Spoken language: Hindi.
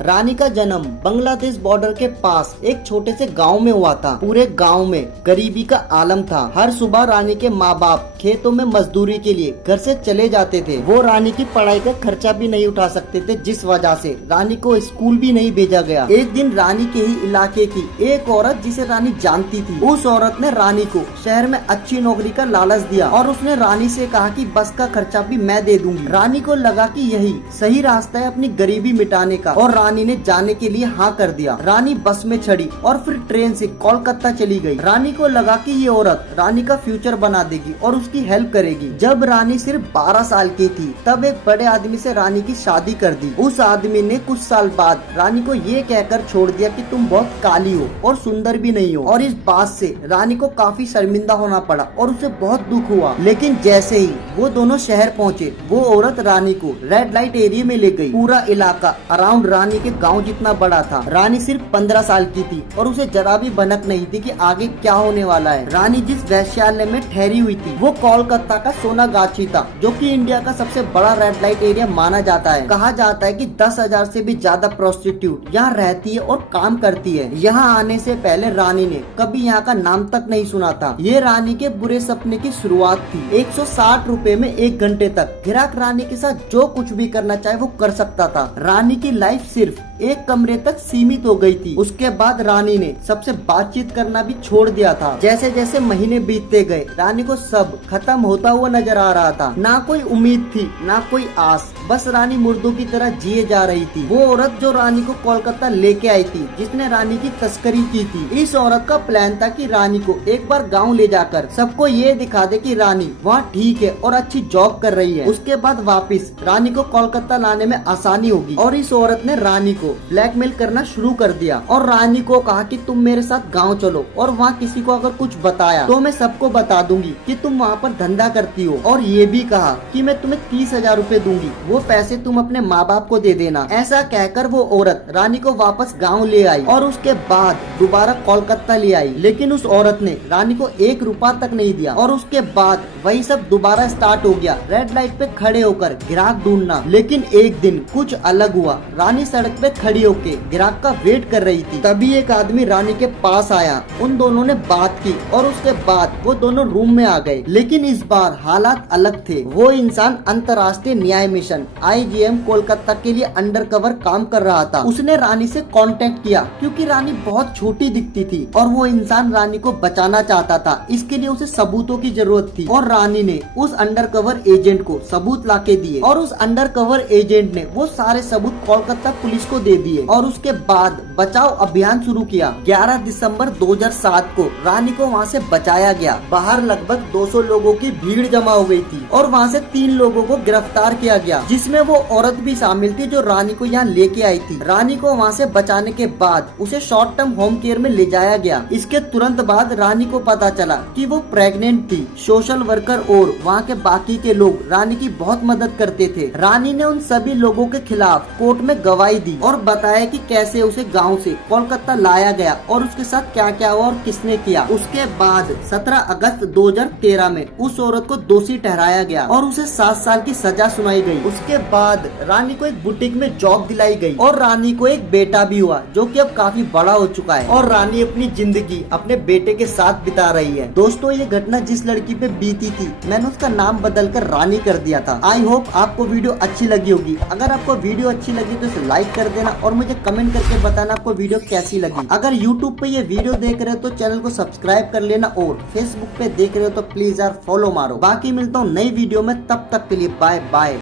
रानी का जन्म बांग्लादेश बॉर्डर के पास एक छोटे से गांव में हुआ था। पूरे गांव में गरीबी का आलम था। हर सुबह रानी के माँ बाप खेतों में मजदूरी के लिए घर से चले जाते थे। वो रानी की पढ़ाई का खर्चा भी नहीं उठा सकते थे, जिस वजह से रानी को स्कूल भी नहीं भेजा गया। एक दिन रानी के ही इलाके की एक औरत जिसे रानी जानती थी, उस औरत ने रानी को शहर में अच्छी नौकरी का लालच दिया और उसने रानी से कहा कि बस का खर्चा भी मैं दे दूंगी। रानी को लगा कि यही सही रास्ता है अपनी गरीबी मिटाने का और रानी ने जाने के लिए हाँ कर दिया। रानी बस में चढ़ी और फिर ट्रेन से कोलकाता चली गई। रानी को लगा कि ये औरत रानी का फ्यूचर बना देगी और उसकी हेल्प करेगी। जब रानी सिर्फ 12 साल की थी तब एक बड़े आदमी से रानी की शादी कर दी। उस आदमी ने कुछ साल बाद रानी को ये कहकर छोड़ दिया कि तुम बहुत काली हो और सुंदर भी नहीं हो, और इस बात से रानी को काफी शर्मिंदा होना पड़ा और उसे बहुत दुख हुआ। लेकिन जैसे ही वो दोनों शहर पहुँचे, वो औरत रानी को रेड लाइट एरिया में ले गई। पूरा इलाका अराउंड रानी के गांव जितना बड़ा था। रानी सिर्फ 15 साल की थी और उसे जरा भी भनक नहीं थी कि आगे क्या होने वाला है। रानी जिस वैश्यालय में ठहरी हुई थी वो कोलकाता का सोनागाछी था, जो कि इंडिया का सबसे बड़ा रेड लाइट एरिया माना जाता है। कहा जाता है कि 10,000 से भी ज्यादा प्रोस्टिट्यूट यहाँ रहती है और काम करती है। यहाँ आने से पहले रानी ने कभी यहाँ का नाम तक नहीं सुना था। ये रानी के बुरे सपने की शुरुआत थी। 160 रुपए में 1 घंटे तक ग्राहक रानी के साथ जो कुछ भी करना चाहे वो कर सकता था। रानी की लाइफ सिर्फ एक कमरे तक सीमित हो गई थी। उसके बाद रानी ने सबसे बातचीत करना भी छोड़ दिया था। जैसे जैसे महीने बीतते गए, रानी को सब खत्म होता हुआ नजर आ रहा था। ना कोई उम्मीद थी, ना कोई आस, बस रानी मुर्दों की तरह जिए जा रही थी। वो औरत जो रानी को कोलकाता लेके आई थी, जिसने रानी की तस्करी की थी, इस औरत का प्लान था कि रानी को एक बार गाँव ले जाकर सबको ये दिखा दे कि रानी वहाँ ठीक है और अच्छी जॉब कर रही है। उसके बाद वापिस रानी को कोलकाता लाने में आसानी होगी। और इस औरत ने रानी को ब्लैकमेल करना शुरू कर दिया और रानी को कहा कि तुम मेरे साथ गांव चलो और वहाँ किसी को अगर कुछ बताया तो मैं सबको बता दूंगी कि तुम वहाँ पर धंधा करती हो, और ये भी कहा कि मैं तुम्हें 30,000 रुपए दूंगी, वो पैसे तुम अपने माँ बाप को दे देना। ऐसा कहकर वो औरत रानी को वापस गाँव ले आई और उसके बाद दोबारा कोलकाता ले आई। लेकिन उस औरत ने रानी को 1 रुपया तक नहीं दिया और उसके बाद वही सब दोबारा स्टार्ट हो गया। रेड लाइट पे खड़े होकर ग्राहक ढूंढना। लेकिन एक दिन कुछ अलग हुआ। रानी सड़क पे खड़ी होके ग्राहक का वेट कर रही थी। तभी एक आदमी रानी के पास आया। उन दोनों ने बात की और उसके बाद वो दोनों रूम में आ गए। लेकिन इस बार हालात अलग थे। वो इंसान अंतर्राष्ट्रीय न्याय मिशन IGM कोलकाता के लिए अंडरकवर काम कर रहा था। उसने रानी से कांटेक्ट किया क्योंकि रानी बहुत छोटी दिखती थी और वो इंसान रानी को बचाना चाहता था। इसके लिए उसे सबूतों की जरूरत थी और रानी ने उस अंडरकवर एजेंट को सबूत लाके दिए और उस अंडरकवर एजेंट ने वो सारे सबूत कोलकाता पुलिस को दे दिए और उसके बाद बचाव अभियान शुरू किया। 11 दिसंबर 2007 को रानी को वहाँ से बचाया गया। बाहर लगभग 200 लोगों की भीड़ जमा हो गई थी और वहाँ से 3 लोगों को गिरफ्तार किया गया, जिसमें वो औरत भी शामिल थी जो रानी को यहाँ लेके आई थी। रानी को वहाँ से बचाने के बाद उसे शॉर्ट टर्म होम केयर में ले जाया गया। इसके तुरंत बाद रानी को पता चला कि वो प्रेग्नेंट थी। सोशल वर्कर और वहाँ के बाकी के लोग रानी की बहुत मदद करते थे। रानी ने उन सभी लोगों के खिलाफ कोर्ट में गवाही दी और बताया कि कैसे उसे गांव से कोलकाता लाया गया और उसके साथ क्या क्या हुआ और किसने किया। उसके बाद 17 अगस्त 2013 में उस औरत को दोषी ठहराया गया और उसे 7 साल की सजा सुनाई गई। उसके बाद रानी को एक बुटीक में जॉब दिलाई गई और रानी को एक बेटा भी हुआ, जो कि अब काफी बड़ा हो चुका है और रानी अपनी जिंदगी अपने बेटे के साथ बिता रही है। दोस्तों, ये घटना जिस लड़की पे बीती थी, मैंने उसका नाम बदलकर रानी कर दिया था। आई होप आपको वीडियो अच्छी लगी होगी। अगर आपको वीडियो अच्छी लगी तो इसे लाइक कर देना और मुझे कमेंट करके बताना आपको वीडियो कैसी लगी। अगर YouTube पे ये वीडियो देख रहे हो तो चैनल को सब्सक्राइब कर लेना और Facebook पे देख रहे हो तो प्लीज यार फॉलो मारो। बाकी मिलता हूँ नई वीडियो में, तब तक के लिए बाय बाय।